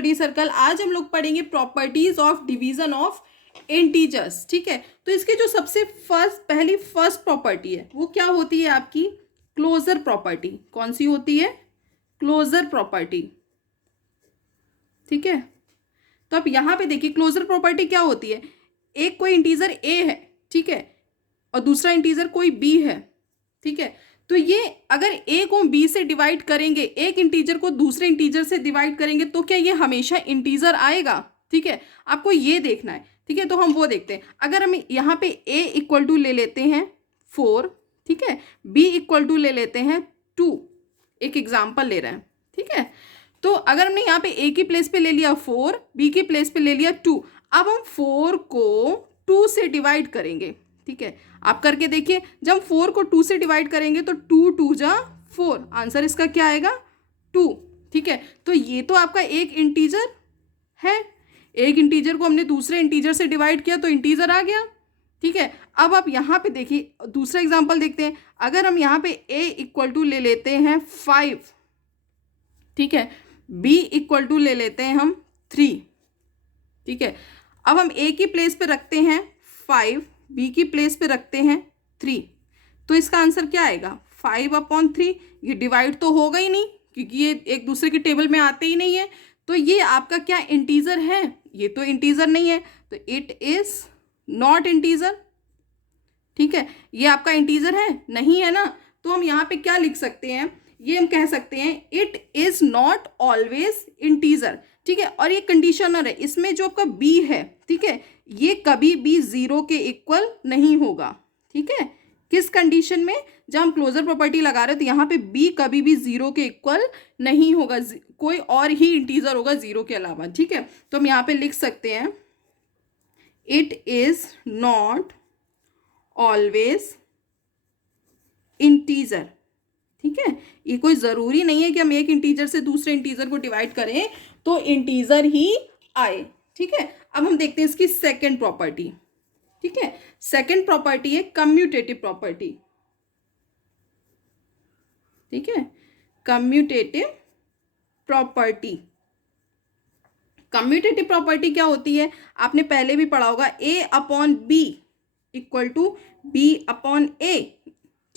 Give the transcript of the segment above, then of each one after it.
Study circle. आज हम लोग पढ़ेंगे properties of division of integers. ठीक है, तो इसके जो सबसे फर्स्ट प्रॉपर्टी है वो क्या होती है आपकी? Closure property. कौन सी होती है? Closure property. ठीक है, तो अब यहां पे देखिए क्लोजर प्रॉपर्टी क्या होती है। एक कोई इंटीजर ए है, ठीक है, और दूसरा इंटीजर कोई बी है। ठीक है, तो ये अगर ए को बी से डिवाइड करेंगे, एक इंटीजर को दूसरे इंटीजर से डिवाइड करेंगे, तो क्या ये हमेशा इंटीजर आएगा? ठीक है, आपको ये देखना है। ठीक है, तो हम वो देखते हैं। अगर हम यहाँ पे a इक्वल टू ले लेते हैं 4, ठीक है, b इक्वल टू ले लेते हैं 2, एक एग्जाम्पल ले रहे हैं। ठीक है, तो अगर हमने यहाँ पे a की प्लेस पे ले लिया 4, b की प्लेस पे ले लिया 2, अब हम 4 को 2 से डिवाइड करेंगे। ठीक है, आप करके देखिए, जब 4 को 2 से डिवाइड करेंगे तो 2 2 जा 4, आंसर इसका क्या आएगा? 2। ठीक है, तो ये तो आपका एक इंटीजर है, एक इंटीजर को हमने दूसरे इंटीजर से डिवाइड किया तो इंटीजर आ गया। ठीक है, अब आप यहाँ पे देखिए दूसरा एग्जांपल देखते हैं। अगर हम यहाँ पे a इक्वल टू ले लेते हैं 5, ठीक है, b इक्वल टू ले लेते हैं हम 3। ठीक है, अब हम a की प्लेस पे रखते हैं 5, b की प्लेस पे रखते हैं 3, तो इसका आंसर क्या आएगा? 5/3। ये डिवाइड तो होगा ही नहीं क्योंकि ये एक दूसरे के टेबल में आते ही नहीं है, तो ये आपका क्या इंटीजर है? ये तो इंटीजर नहीं है, तो इट इज नॉट इंटीजर। ठीक है, ये आपका इंटीजर है नहीं, है ना? तो हम यहाँ पे क्या लिख सकते हैं? ये हम कह सकते हैं it is not always integer. ठीक है, और ये कंडीशनर है, इसमें जो आपका बी है, ठीक है, ये कभी भी 0 के इक्वल नहीं होगा। ठीक है, किस कंडीशन में? जब हम क्लोजर प्रॉपर्टी लगा रहे हो तो यहाँ पे b कभी भी 0 के इक्वल नहीं होगा, कोई और ही इंटीजर होगा 0 के अलावा। ठीक है, तो हम यहाँ पे लिख सकते हैं it is not always integer. ठीक है, ये कोई ज़रूरी नहीं है कि हम एक इंटीजर से दूसरे इंटीजर को डिवाइड करें तो इंटीजर ही आए। ठीक है, अब हम देखते हैं इसकी सेकेंड प्रॉपर्टी। ठीक है, सेकेंड प्रॉपर्टी है कम्यूटेटिव प्रॉपर्टी। ठीक है, कम्यूटेटिव प्रॉपर्टी। कम्यूटेटिव प्रॉपर्टी क्या होती है? आपने पहले भी पढ़ा होगा, a/b इक्वल टू b/a।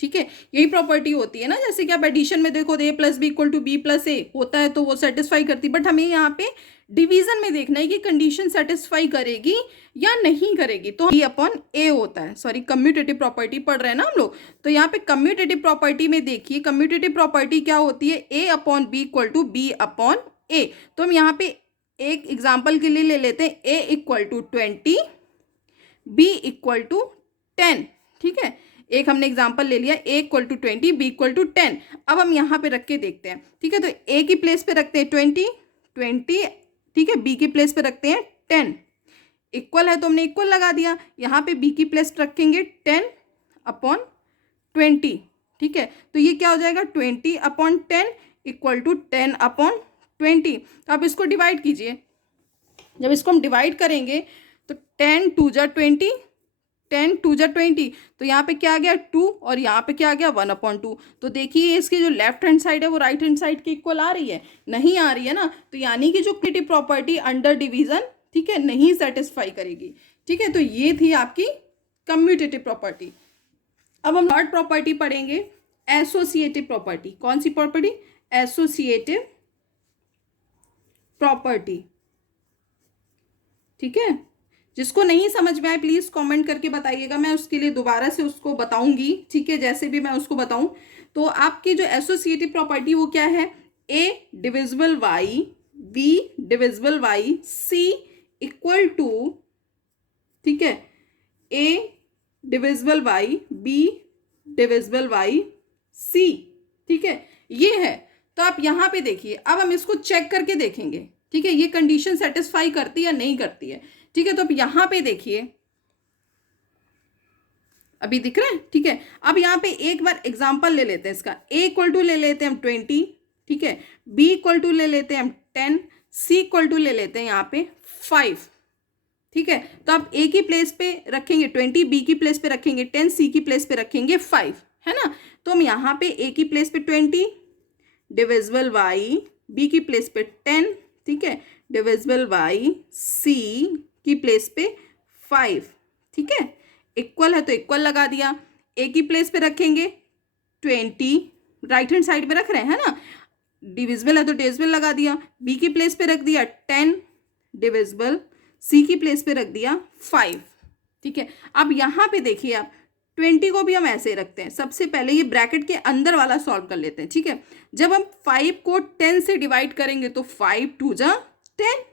ठीक है, यही प्रॉपर्टी होती है ना, जैसे कि आप एडिशन में देखो a + b equal to b + a होता है तो वो सेटिस्फाई करती है। बट हमें यहाँ पे डिवीजन में देखना है कि कंडीशन सेटिस्फाई करेगी या नहीं करेगी, तो b/a होता है। सॉरी, कम्यूटेटिव प्रॉपर्टी पढ़ रहे हैं ना हम लोग, तो यहाँ पे कम्यूटेटिव प्रॉपर्टी में देखिए, कम्यूटेटिव प्रॉपर्टी क्या होती है? a/b equal to b/a। तो हम यहाँ पे एक एग्जाम्पल के लिए ले लेते हैं a equal to 20, b equal to 10। ठीक है, एक हमने एग्जाम्पल ले लिया, a equal to 20, b equal to 10। अब हम यहाँ पे रख के देखते हैं। ठीक है, तो a की प्लेस पे रखते हैं 20, ठीक है, b की प्लेस पे रखते हैं 10, इक्वल है तो हमने इक्वल लगा दिया। यहाँ पे b की प्लेस रखेंगे 10/20। ठीक है, तो ये क्या हो जाएगा? 20/10 इक्वल टू 10/20। तो आप इसको डिवाइड कीजिए। जब इसको हम डिवाइड करेंगे तो 10 2 जा 20, 10 2 जा 20, तो यहाँ पे क्या आ गया? 2, और यहाँ पे क्या आ गया? 1/2। तो देखिए इसकी जो लेफ्ट हैंड साइड है वो राइट हैंड साइड के इक्वल आ रही है? नहीं आ रही है ना, तो यानी कि जो क्रिएटिव प्रॉपर्टी अंडर डिवीजन, ठीक है, नहीं सेटिस्फाई करेगी। ठीक है, तो ये थी आपकी कम्यूटेटिव प्रॉपर्टी। अब हम थर्ड प्रॉपर्टी पढ़ेंगे, एसोसिएटिव प्रॉपर्टी। कौन सी प्रॉपर्टी? Associative property. ठीक है, जिसको नहीं समझ में आए प्लीज कमेंट करके बताइएगा, मैं उसके लिए दोबारा से उसको बताऊंगी। ठीक है, जैसे भी मैं उसको बताऊं। तो आपकी जो एसोसिएटिव प्रॉपर्टी वो क्या है? a divisible y, b divisible y, c equal to, ठीक है, a divisible y, b divisible y, c। ठीक है, ये है। तो आप यहाँ पे देखिए, अब हम इसको चेक करके देखेंगे। ठीक है, ये कंडीशन सेटिस्फाई करती है या नहीं करती है। ठीक है, तो अब यहाँ पे देखिए, अभी दिख रहा है? ठीक है, अब यहाँ पे एक बार एग्जांपल ले लेते हैं इसका। a इक्वल टू ले लेते हैं हम 20, ठीक है, b इक्वल टू ले लेते हैं हम 10, c इक्वल टू ले लेते हैं यहाँ पे 5। ठीक है, तो आप a की प्लेस पे रखेंगे 20, b की प्लेस पे रखेंगे 10, c की प्लेस पे रखेंगे 5, है ना? तो हम यहाँ पे a की प्लेस पे 20 डिविजिबल y, b की प्लेस पे 10, ठीक है, डिविजिबल बाई सी की प्लेस पे 5, ठीक है। इक्वल है तो इक्वल लगा दिया, ए की प्लेस पे रखेंगे 20, राइट हैंड साइड पे रख रहे हैं ना, डिविजिबल है तो डिविजिबल लगा दिया, बी की प्लेस पे रख दिया 10, डिविजिबल सी की प्लेस पे रख दिया 5, ठीक है। अब यहाँ पे देखिए आप 20 को भी हम ऐसे ही रखते हैं, सबसे पहले ये ब्रैकेट के अंदर वाला सॉल्व कर लेते हैं, ठीक है। जब हम 5 को 10 से डिवाइड करेंगे तो 5 2 जा 10,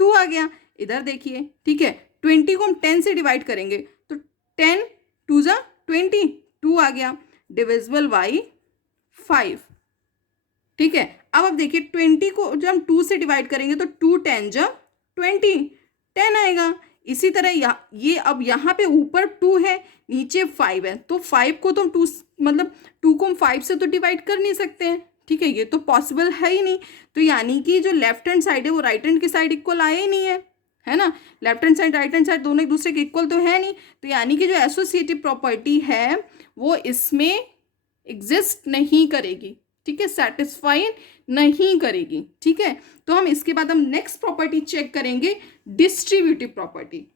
2 आ गया। इधर देखिए, ठीक है, 20 को हम 10 से डिवाइड करेंगे तो 10 2 जा 20, 2 आ गया, डिविजिबल बाई 5, ठीक है। अब आप देखिए 20 को जब हम 2 से डिवाइड करेंगे तो 2 10 जा 20, 10 आएगा। इसी तरह ये अब यहाँ पे ऊपर 2 है, नीचे 5 है, तो 5 को तो हम 2 मतलब 2 को हम 5 से तो डिवाइड कर नहीं सकते हैं, ठीक है, ये तो पॉसिबल है ही नहीं। तो यानी कि जो लेफ्ट हैंड साइड है वो राइट हैंड की साइड इक्वल आया ही नहीं है ना। Left hand side right hand side दोनों एक दूसरे के इक्वल तो है नहीं, तो यानी कि जो एसोसिएटिव प्रॉपर्टी है वो इसमें एग्जिस्ट नहीं करेगी, ठीक है, सेटिस्फाई नहीं करेगी, ठीक है। तो हम इसके बाद हम नेक्स्ट प्रॉपर्टी चेक करेंगे, डिस्ट्रीब्यूटिव प्रॉपर्टी,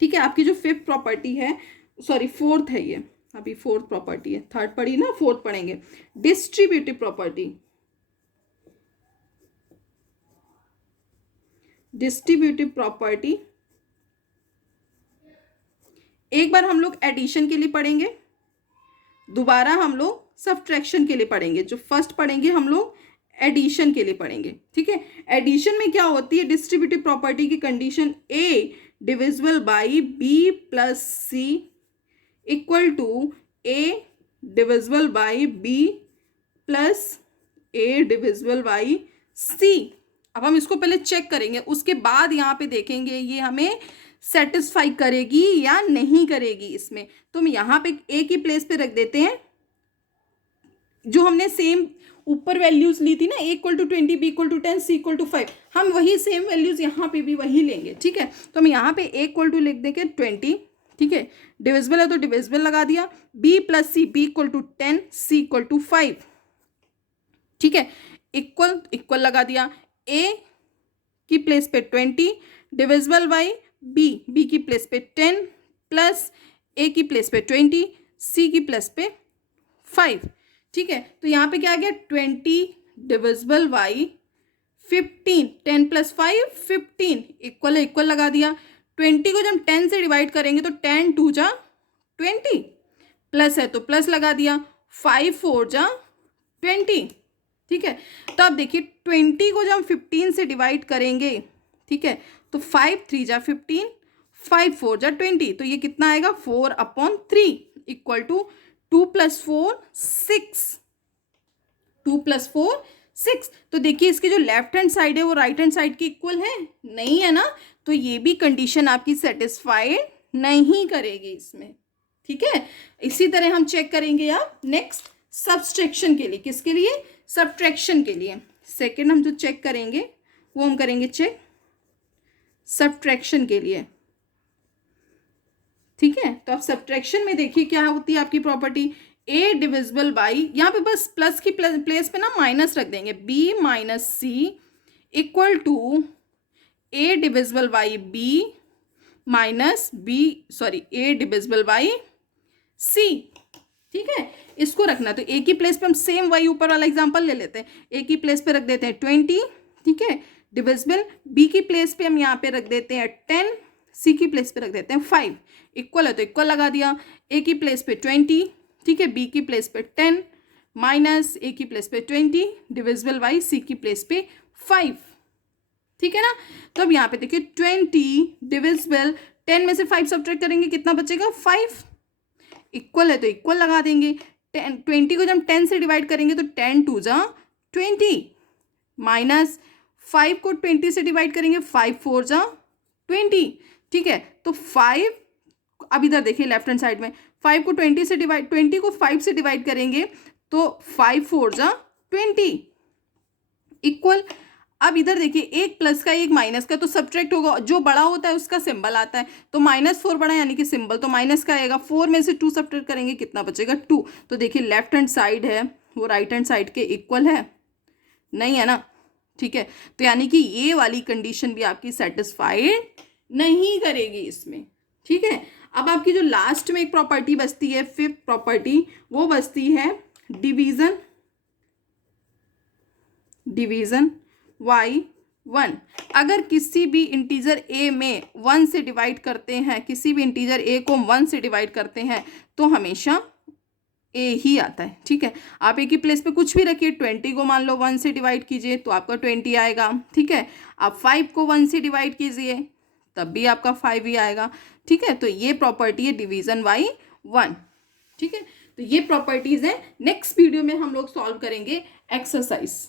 ठीक है। आपकी जो फिफ्थ प्रॉपर्टी है, सॉरी फोर्थ है, ये अभी फोर्थ प्रॉपर्टी है, थर्ड पढ़ी ना, फोर्थ पढ़ेंगे, डिस्ट्रीब्यूटिव प्रॉपर्टी। डिस्ट्रीब्यूटिव प्रॉपर्टी एक बार हम लोग एडिशन के लिए पढ़ेंगे, दोबारा हम लोग सब्ट्रैक्शन के लिए पढ़ेंगे। जो फर्स्ट पढ़ेंगे हम लोग एडिशन के लिए पढ़ेंगे, ठीक है। एडिशन में क्या होती है, डिस्ट्रीब्यूटिव प्रॉपर्टी की condition a divisible by b plus c equal to a divisible by b plus a divisible by c. अब हम इसको पहले चेक करेंगे, उसके बाद यहाँ पे देखेंगे ये हमें सेटिस्फाई करेगी या नहीं करेगी इसमें। तो हम यहाँ पे ए की प्लेस पे रख देते हैं जो हमने सेम ऊपर वैल्यूज ली थी ना, a equal to 20, b equal to 10, C equal to 5, हम वही सेम वैल्यूज यहाँ पे भी वही लेंगे, ठीक है। तो हम यहाँ पे ए इक्वल टू लिख देंगे 20, ठीक है, डिविजिबल है तो डिविजिबल लगा दिया, B plus C, B equal to 10, C equal to 5, ठीक है, इक्वल इक्वल लगा दिया, ए की प्लेस पे 20 डिविजिबल बाई बी, बी की प्लेस पे 10 प्लस ए की प्लेस पे 20, सी की प्लेस पे 5, ठीक है। तो यहाँ पे क्या आ गया 20 डिविजिबल बाई 15, 10 प्लस 5 15 इक्वल है, इक्वल लगा दिया। 20 को जब 10 से डिवाइड करेंगे तो 10 2 जा 20, प्लस है तो प्लस लगा दिया, 5 4 जा 20, ठीक है। तो आप देखिए 20 को जब हम 15 से डिवाइड करेंगे, ठीक है, तो 5 3 जा 15, 5 4 जा 20, तो ये कितना आएगा 4/3 इक्वल टू 2 + 4 6, 2 + 4 6। तो देखिए इसकी जो लेफ्ट हैंड साइड है वो राइट हैंड साइड की इक्वल है, नहीं है ना, तो ये भी कंडीशन आपकी सेटिस्फाइड नहीं करेगी इसमें, ठीक है। इसी तरह हम चेक करेंगे अब नेक्स्ट सब्सट्रैक्शन के लिए, किसके लिए, सब्ट्रैक्शन के लिए। सेकेंड हम जो चेक करेंगे वो हम करेंगे चेक सब्ट्रैक्शन के लिए, ठीक है। तो अब सब्ट्रैक्शन में देखिए क्या होती है आपकी प्रॉपर्टी, ए डिविजिबल बाई, यहाँ पे बस प्लस की प्लेस पे ना माइनस रख देंगे, b minus c equal to a divisible by b minus b, sorry a divisible by c, ठीक है, इसको रखना। तो ए की प्लेस पे हम सेम वही ऊपर वाला एग्जांपल ले लेते हैं, ए की प्लेस पे रख देते हैं 20, ठीक है, डिविजिबल, बी की प्लेस पे हम यहाँ पे रख देते हैं 10, सी की प्लेस पे रख देते हैं 5, इक्वल है तो इक्वल लगा दिया, ए की प्लेस पे 20, ठीक है, बी की प्लेस पे 10 माइनस ए की प्लेस पे 20 डिविजिबल बाई सी की प्लेस पे 5, ठीक है ना। तो अब यहाँ पे देखिए 20 डिविजिबल, 10 में से 5 सब्ट्रैक्ट करेंगे कितना बचेगा 5, इक्वल है तो इक्वल लगा देंगे, 20 को जब 10 से डिवाइड करेंगे तो 10 2 जा 20 माइनस 5 को 20 से डिवाइड करेंगे 5 4 जा 20, ठीक है। तो 5, अब इधर देखिए लेफ्ट हैंड साइड में 5 को 20 से डिवाइड, 20 को 5 से डिवाइड करेंगे तो 5 4 जा 20 इक्वल। अब इधर देखिए एक प्लस का एक माइनस का, तो सब्ट्रैक्ट होगा, जो बड़ा होता है उसका सिंबल आता है, तो -4 बड़ा यानी कि सिंबल तो माइनस का आएगा, 4 में से 2 सब्ट्रैक्ट करेंगे कितना बचेगा 2। तो देखिए लेफ्ट हैंड साइड है वो राइट हैंड साइड के इक्वल है, नहीं है ना, ठीक है, तो यानी कि ये वाली कंडीशन भी आपकी सेटिस्फाइड नहीं करेगी इसमें। ठीक है, अब आपकी जो लास्ट में एक प्रॉपर्टी बचती है, फिफ्थ प्रॉपर्टी, वो बचती है डिवीजन y1। अगर किसी भी इंटीजर a में 1 से डिवाइड करते हैं, किसी भी इंटीजर a को 1 से डिवाइड करते हैं तो हमेशा a ही आता है। ठीक है, आप a की प्लेस पे कुछ भी रखिए, 20 को मान लो 1 से डिवाइड कीजिए तो आपका 20 आएगा। ठीक है, आप 5 को 1 से डिवाइड कीजिए तब भी आपका 5 ही आएगा। ठीक है, तो ये प्रॉपर्टी है डिवीजन y1। ठीक है, तो ये प्रॉपर्टीज हैं। नेक्स्ट वीडियो में हम लोग सॉल्व करेंगे एक्सरसाइज।